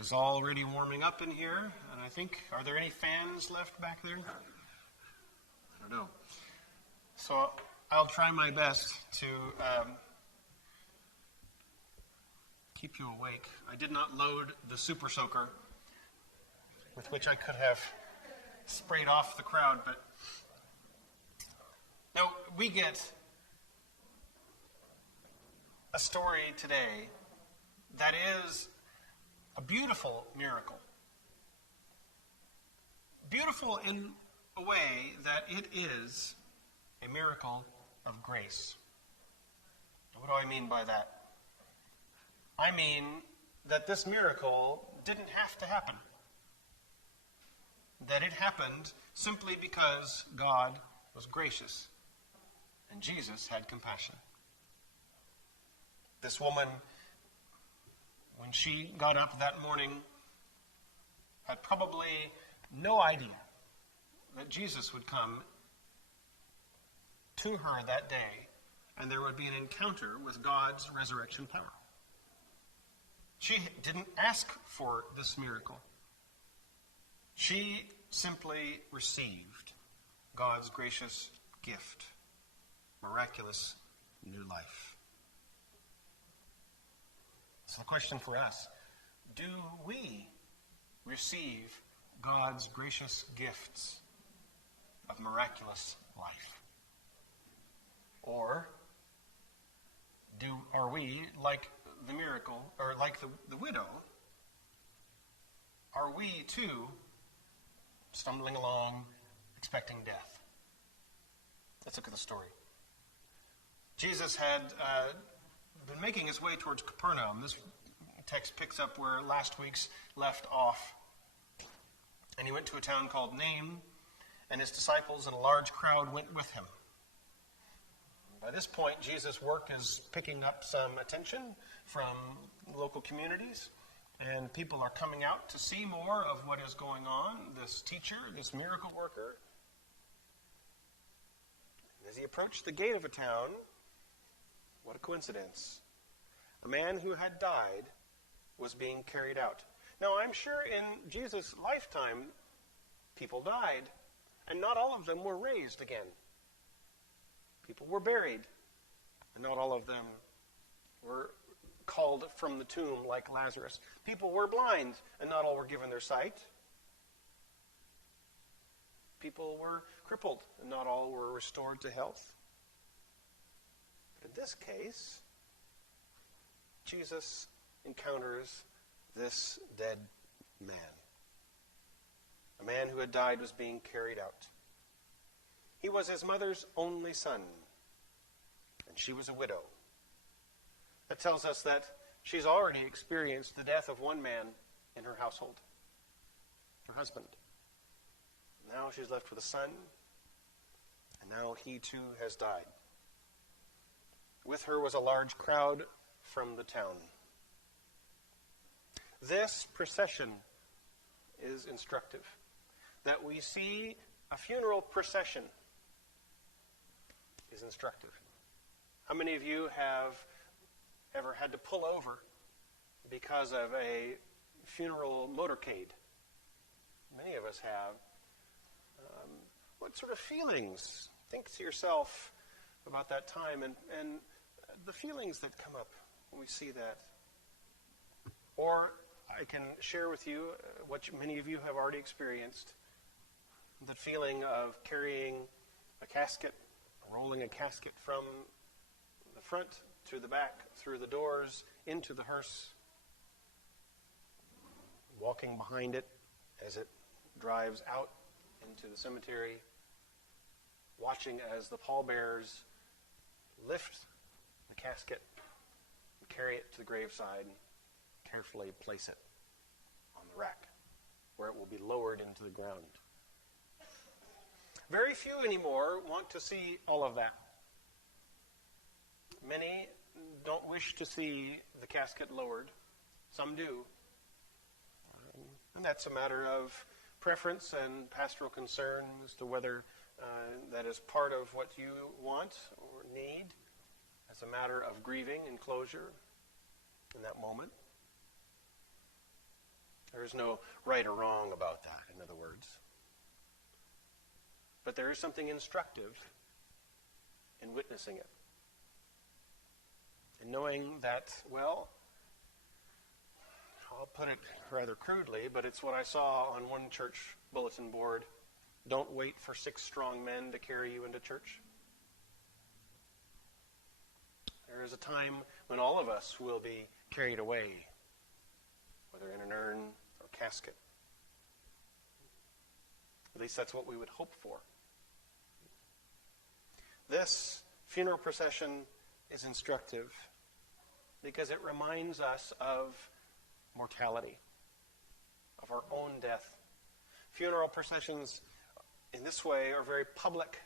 is already warming up in here, and I think, are there any fans left back there? I don't know. So I'll try my best to keep you awake. I did not load the super soaker with which I could have sprayed off the crowd, but no, we get a story today that is a beautiful miracle. Beautiful in a way that it is a miracle of grace. What do I mean by that? I mean that this miracle didn't have to happen. That it happened simply because God was gracious and Jesus had compassion. This woman, when she got up that morning, had probably no idea that Jesus would come to her that day and there would be an encounter with God's resurrection power. She didn't ask for this miracle. She simply received God's gracious gift, miraculous new life. So the question for us, do we receive God's gracious gifts of miraculous life? Or are we, like the miracle, or like the widow, are we too stumbling along, expecting death? Let's look at the story. Jesus had been making his way towards Capernaum. This text picks up where last week's left off. And he went to a town called Nain, and his disciples and a large crowd went with him. By this point, Jesus' work is picking up some attention from local communities, and people are coming out to see more of what is going on, this teacher, this miracle worker. As he approached the gate of a town, what a coincidence. A man who had died was being carried out. Now, I'm sure in Jesus' lifetime, people died, and not all of them were raised again. People were buried, and not all of them were called from the tomb like Lazarus. People were blind, and not all were given their sight. People were crippled, and not all were restored to health. But in this case, Jesus encounters this dead man. A man who had died was being carried out. He was his mother's only son, and she was a widow. That tells us that she's already experienced the death of one man in her household, her husband. Now she's left with a son, and now he too has died. With her was a large crowd from the town. This procession is instructive, that we see a funeral procession is instructive. How many of you have ever had to pull over because of a funeral motorcade? Many of us have. What sort of feelings? Think to yourself about that time and the feelings that come up when we see that. Or I can share with you what many of you have already experienced, the feeling of carrying a casket, rolling a casket from the front to the back, through the doors, into the hearse, walking behind it as it drives out into the cemetery, watching as the pallbearers lift the casket and carry it to the graveside and carefully place it on the rack where it will be lowered into the ground. Very few anymore want to see all of that. Many don't wish to see the casket lowered. Some do. And that's a matter of preference and pastoral concern as to whether that is part of what you want or need as a matter of grieving and closure in that moment. There is no right or wrong about that, in other words. But there is something instructive in witnessing it. And knowing that, well, I'll put it rather crudely, but it's what I saw on one church bulletin board. Don't wait for 6 strong men to carry you into church. There is a time when all of us will be carried away, whether in an urn or casket. At least that's what we would hope for. This funeral procession is instructive because it reminds us of mortality, of our own death. Funeral processions in this way are very public,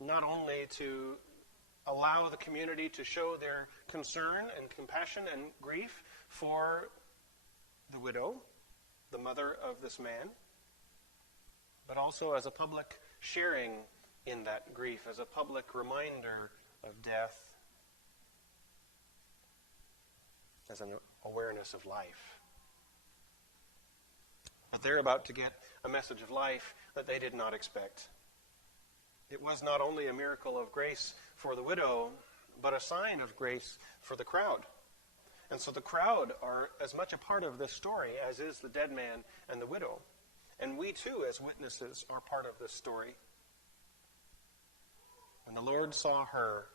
not only to allow the community to show their concern and compassion and grief for the widow, the mother of this man, but also as a public sharing in that grief, as a public reminder of death, as an awareness of life. But they're about to get a message of life that they did not expect. It was not only a miracle of grace for the widow, but a sign of grace for the crowd. And so the crowd are as much a part of this story as is the dead man and the widow. And we too, as witnesses, are part of this story. When the Lord saw her,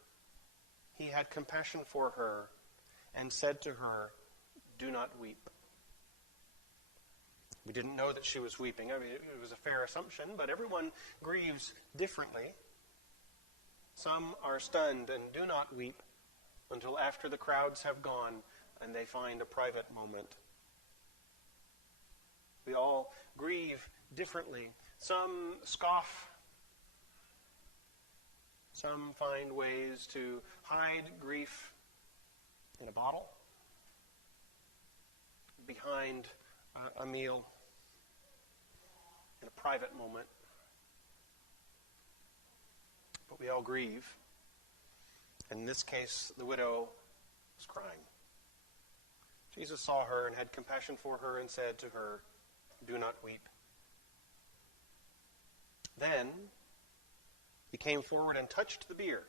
he had compassion for her and said to her, "Do not weep." We didn't know that she was weeping. I mean, it was a fair assumption, but everyone grieves differently. Some are stunned and do not weep until after the crowds have gone and they find a private moment. We all grieve differently. Some scoff. Some find ways to hide grief in a bottle, behind a meal, in a private moment. But we all grieve. In this case, the widow was crying. Jesus saw her and had compassion for her and said to her, "Do not weep." Then he came forward and touched the bier,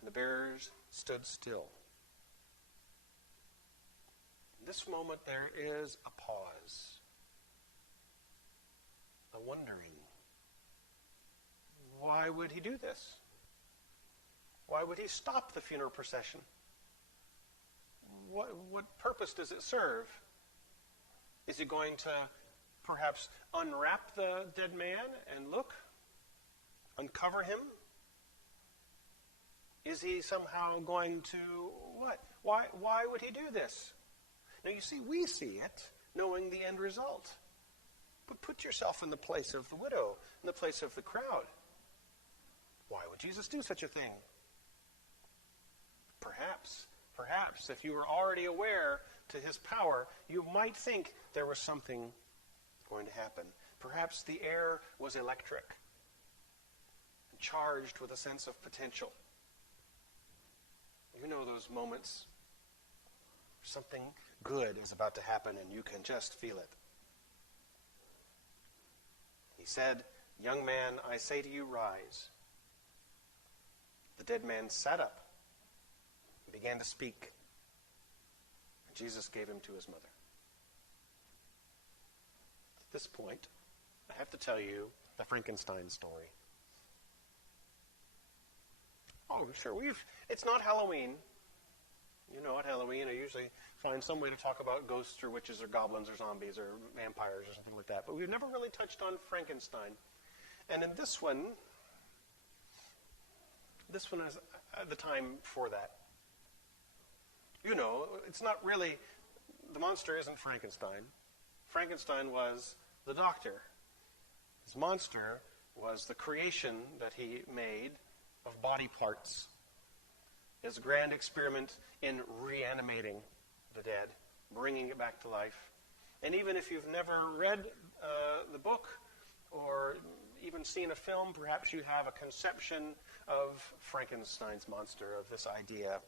and the bearers stood still. In this moment, there is a pause, a wondering. Why would he do this? Why would he stop the funeral procession? What purpose does it serve? Is he going to perhaps unwrap the dead man and look? Uncover him? Is he somehow going to what? Why would he do this? Now you see, we see it, knowing the end result. But put yourself in the place of the widow, in the place of the crowd. Why would Jesus do such a thing? Perhaps, if you were already aware to his power, you might think there was something going to happen. Perhaps the air was electric and charged with a sense of potential. You know those moments. Something good is about to happen and you can just feel it. He said, "Young man, I say to you, rise." The dead man sat up and began to speak. And Jesus gave him to his mother. At this point, I have to tell you the Frankenstein story. Oh, sure, it's not Halloween. You know, at Halloween, I usually find some way to talk about ghosts or witches or goblins or zombies or vampires or something like that. But we've never really touched on Frankenstein. And in this one is the time for that. You know, it's not really, the monster isn't Frankenstein. Frankenstein was the doctor. His monster was the creation that he made of body parts. His grand experiment in reanimating the dead, bringing it back to life. And even if you've never read the book or even seen a film, perhaps you have a conception of Frankenstein's monster, of this idea.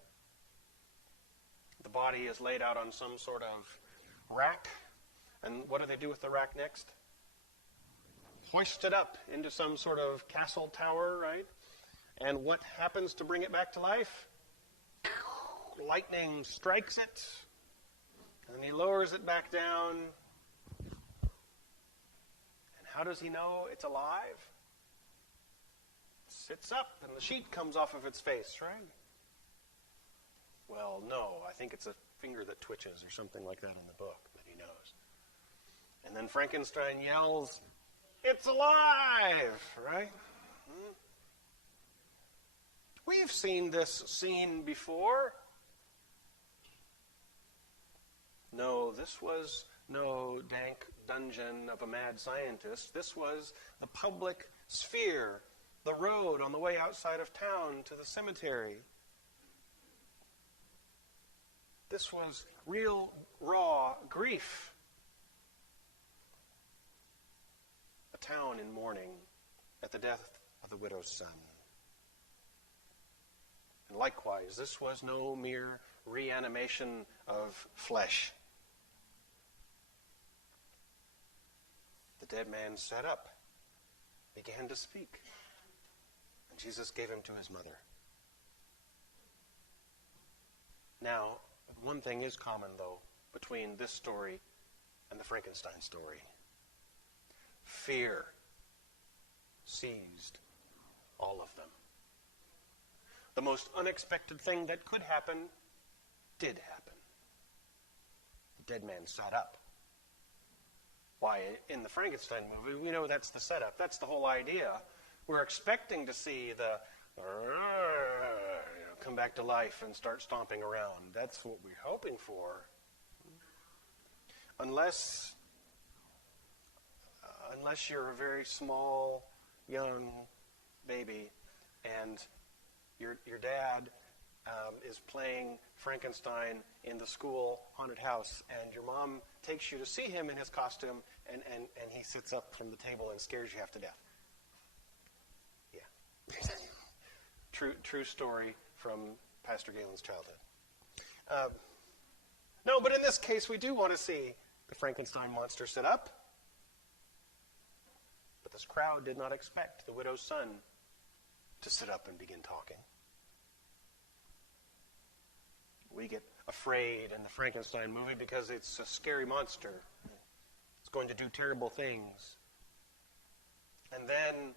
The body is laid out on some sort of rack. And what do they do with the rack next? Hoist it up into some sort of castle tower, right? And what happens to bring it back to life? Lightning strikes it, and he lowers it back down. And how does he know it's alive? It sits up, and the sheet comes off of its face, right? Well, no, I think it's a finger that twitches or something like that in the book that he knows. And then Frankenstein yells, "It's alive!" Right? We've seen this scene before. No, this was no dank dungeon of a mad scientist. This was the public sphere, the road on the way outside of town to the cemetery. This was real, raw grief. A town in mourning at the death of the widow's son. And likewise, this was no mere reanimation of flesh. The dead man sat up, began to speak, and Jesus gave him to his mother. Now, one thing is common, though, between this story and the Frankenstein story. Fear seized all of them. The most unexpected thing that could happen did happen. The dead man sat up. Why, in the Frankenstein movie, we know that's the setup. That's the whole idea. We're expecting to see the come back to life and start stomping around. That's what we're hoping for. Unless you're a very small, young baby and your dad is playing Frankenstein in the school haunted house, and your mom takes you to see him in his costume, and he sits up from the table and scares you half to death. Yeah. True story from Pastor Galen's childhood. No, but in this case, we do want to see the Frankenstein monster sit up. But this crowd did not expect the widow's son to sit up and begin talking. We get afraid in the Frankenstein movie because it's a scary monster. It's going to do terrible things. And then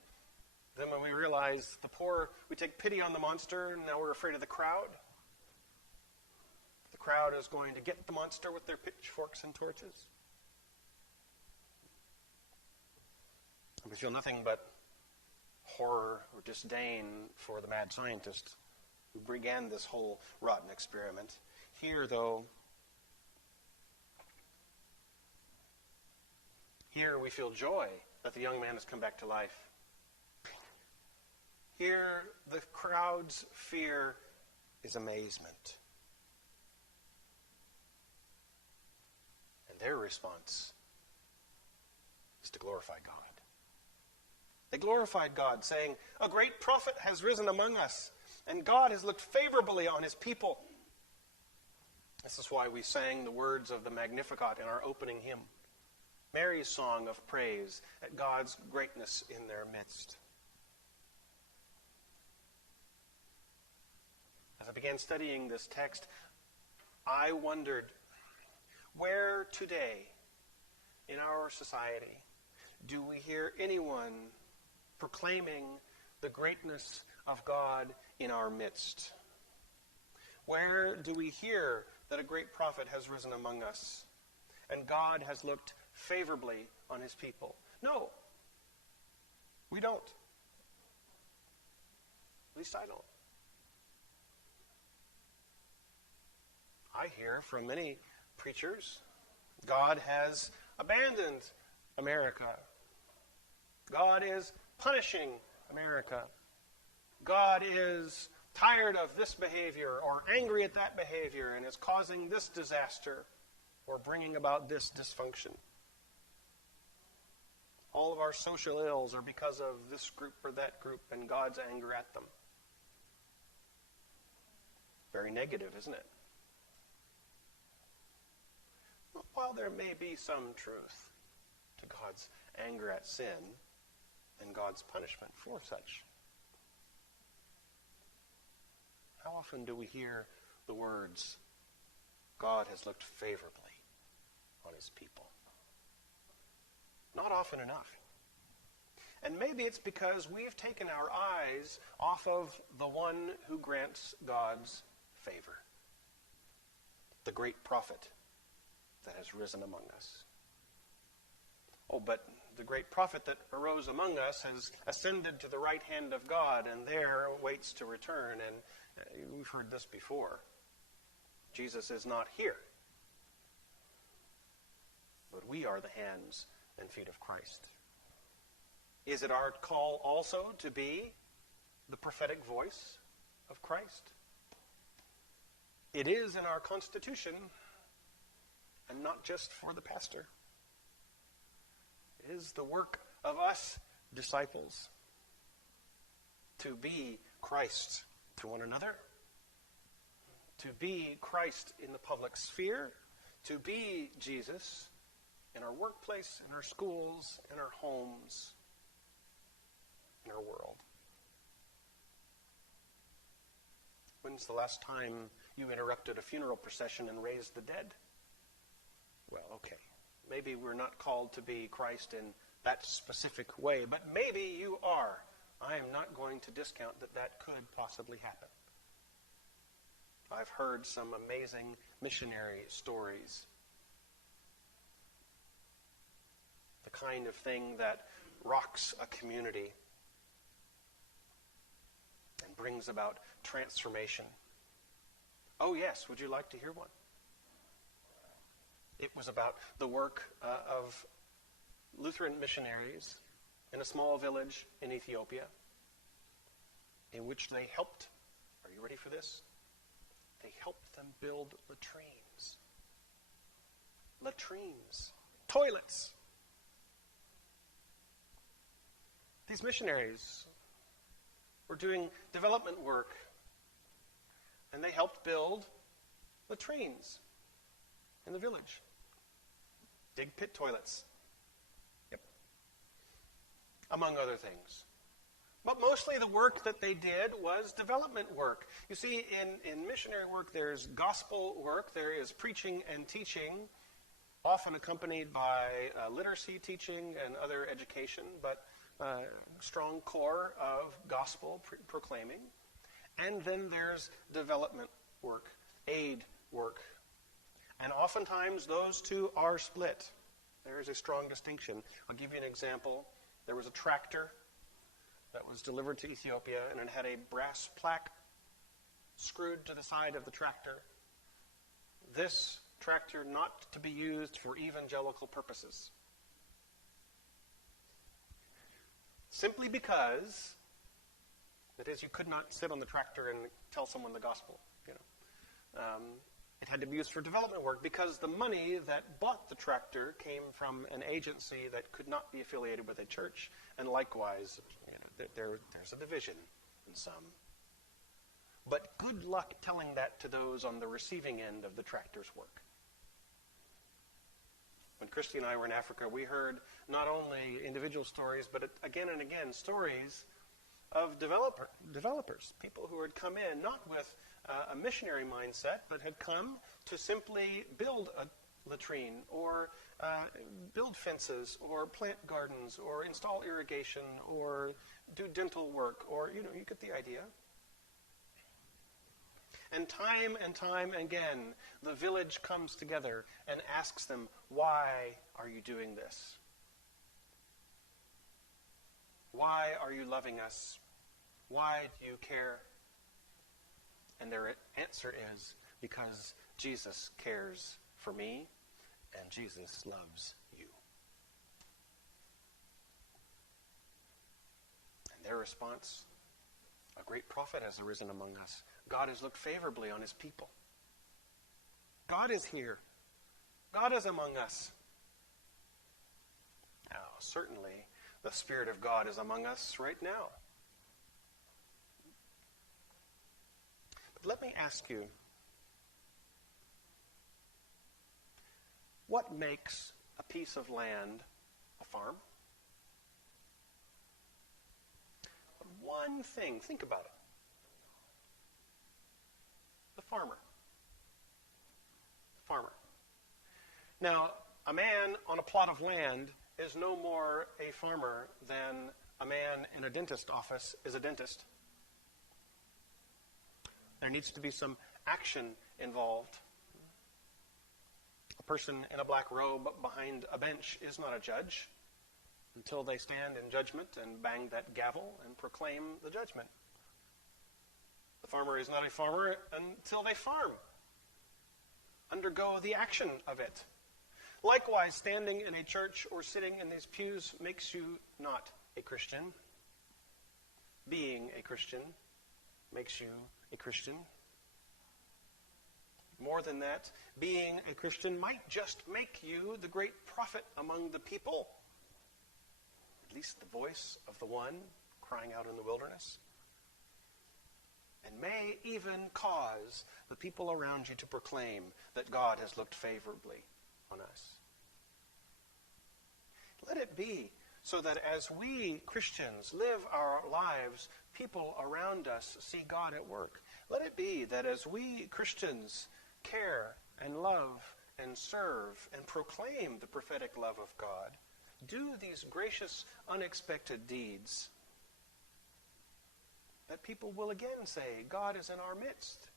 when we realize we take pity on the monster, and now we're afraid of the crowd. The crowd is going to get the monster with their pitchforks and torches. And we feel nothing but horror or disdain for the mad scientist who began this whole rotten experiment. Here, though, we feel joy that the young man has come back to life. Here, the crowd's fear is amazement. And their response is to glorify God. They glorified God, saying, "A great prophet has risen among us, and God has looked favorably on his people." This is why we sang the words of the Magnificat in our opening hymn, Mary's song of praise at God's greatness in their midst. As I began studying this text, I wondered, where today in our society do we hear anyone proclaiming the greatness of God in our midst? Where do we hear that a great prophet has risen among us and God has looked favorably on his people? No, we don't. At least I don't. I hear from many preachers, God has abandoned America. God is punishing America. God is tired of this behavior or angry at that behavior and is causing this disaster or bringing about this dysfunction. All of our social ills are because of this group or that group and God's anger at them. Very negative, isn't it? while there may be some truth to God's anger at sin and God's punishment for such, how often do we hear the words, God has looked favorably on his people? Not often enough. And maybe it's because we've taken our eyes off of the one who grants God's favor, the great prophet that has risen among us. Oh, but the great prophet that arose among us has ascended to the right hand of God and there waits to return. And we've heard this before. Jesus is not here, but we are the hands and feet of Christ. Is it our call also to be the prophetic voice of Christ? It is in our constitution, and not just for the pastor. It is the work of us disciples to be Christ to one another, to be Christ in the public sphere, to be Jesus in our workplace, in our schools, in our homes, in our world. When's the last time you interrupted a funeral procession and raised the dead? Well, okay. Maybe we're not called to be Christ in that specific way, but maybe you are. I am not going to discount that that could possibly happen. I've heard some amazing missionary stories. The kind of thing that rocks a community and brings about transformation. Oh yes, would you like to hear one? It was about the work of Lutheran missionaries in a small village in Ethiopia, in which they helped, are you ready for this? They helped them build latrines. Latrines. Toilets. These missionaries were doing development work, and they helped build latrines in the village. Dig pit toilets. Yep. Among other things. But mostly the work that they did was development work. You see, in missionary work, there's gospel work, there is preaching and teaching, often accompanied by literacy teaching and other education, but strong core of gospel proclaiming. And then there's development work, aid work. And oftentimes those two are split. There is a strong distinction. I'll give you an example. There was a tractor that was delivered to Ethiopia, and it had a brass plaque screwed to the side of the tractor. This tractor not to be used for evangelical purposes. Simply because, that is, you could not sit on the tractor and tell someone the gospel. It had to be used for development work because the money that bought the tractor came from an agency that could not be affiliated with a church, and likewise, there's a division in some. But good luck telling that to those on the receiving end of the tractor's work. When Christy and I were in Africa, we heard not only individual stories, but again and again stories of developers, people who had come in not with a missionary mindset, but had come to simply build a latrine or build fences or plant gardens or install irrigation or do dental work, or, you get the idea. And time again, the village comes together and asks them, why are you doing this? Why are you loving us? Why do you care? And their answer is, because Jesus cares for me and Jesus loves you. And their response, a great prophet has arisen among us. God has looked favorably on his people. God is here. God is among us. Now, certainly, the Spirit of God is among us right now. But let me ask you, what makes a piece of land a farm? One thing, think about it. The farmer. The farmer. Now, a man on a plot of land is no more a farmer than a man in a dentist office is a dentist. There needs to be some action involved. A person in a black robe behind a bench is not a judge until they stand in judgment and bang that gavel and proclaim the judgment. The farmer is not a farmer until they farm, undergo the action of it. Likewise, standing in a church or sitting in these pews makes you not a Christian. Being a Christian makes you a Christian. More than that, being a Christian might just make you the great prophet among the people. At least the voice of the one crying out in the wilderness. And may even cause the people around you to proclaim that God has looked favorably on us. Let it be so that as we Christians live our lives, people around us see God at work. Let it be that as we Christians care and love and serve and proclaim the prophetic love of God, do these gracious, unexpected deeds, that people will again say, God is in our midst.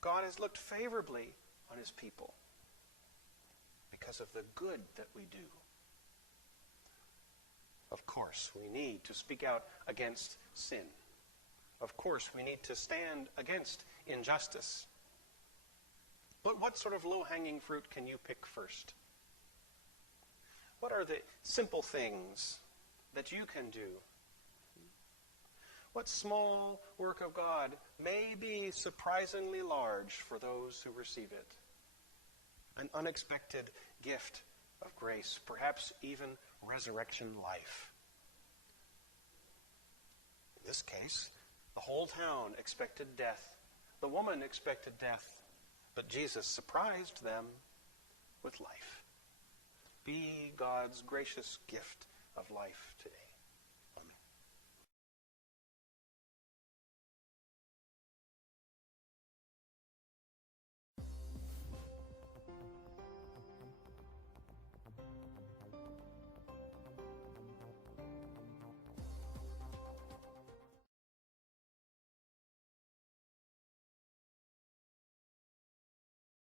God has looked favorably on his people because of the good that we do. Of course, we need to speak out against sin. Of course, we need to stand against injustice. But what sort of low-hanging fruit can you pick first? What are the simple things that you can do? What small work of God may be surprisingly large for those who receive it? An unexpected gift of grace, perhaps even resurrection life. In this case, the whole town expected death. The woman expected death. But Jesus surprised them with life. Be God's gracious gift of life today.